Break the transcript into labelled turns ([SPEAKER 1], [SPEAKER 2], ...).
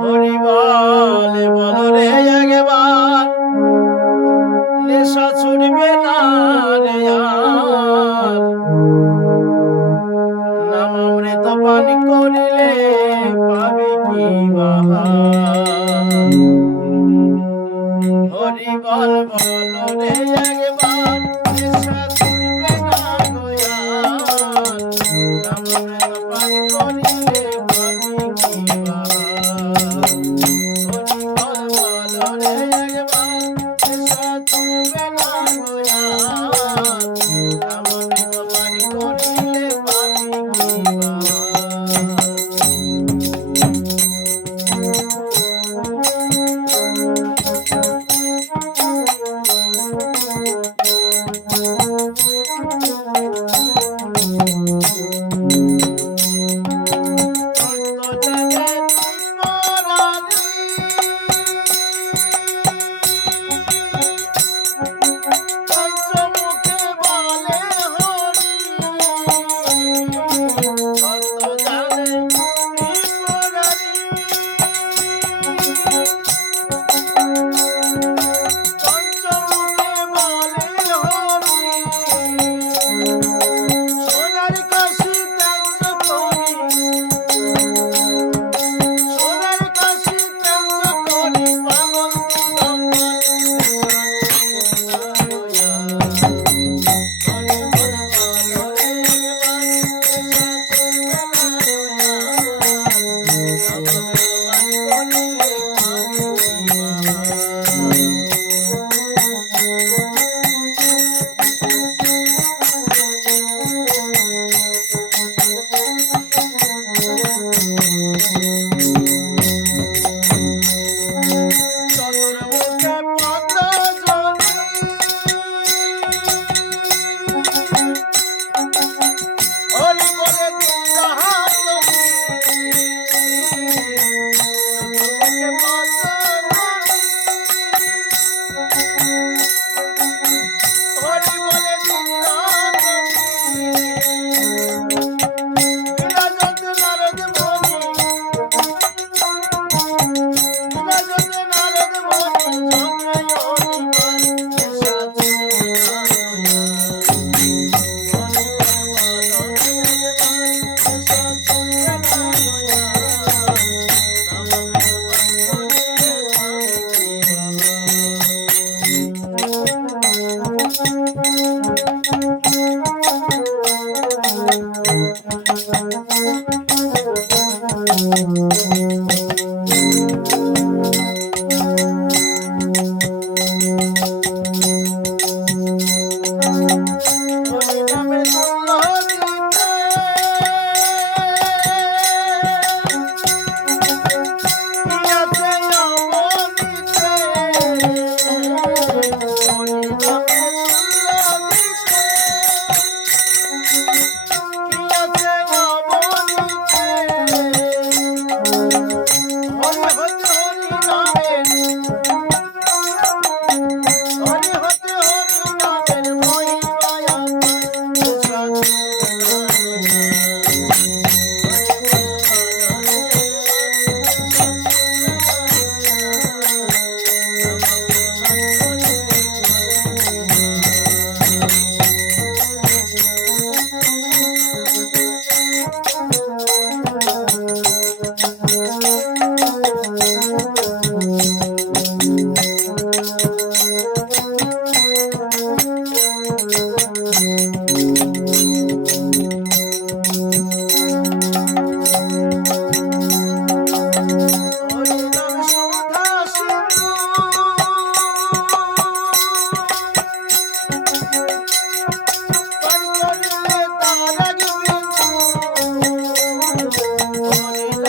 [SPEAKER 1] হরিবলে, বলো রে একবার। নেশা ছুটবে না রে নাম অমৃত পান করিলে পাবে কি হরিবল, বলো রে একবার। よろしくお願いします。morning.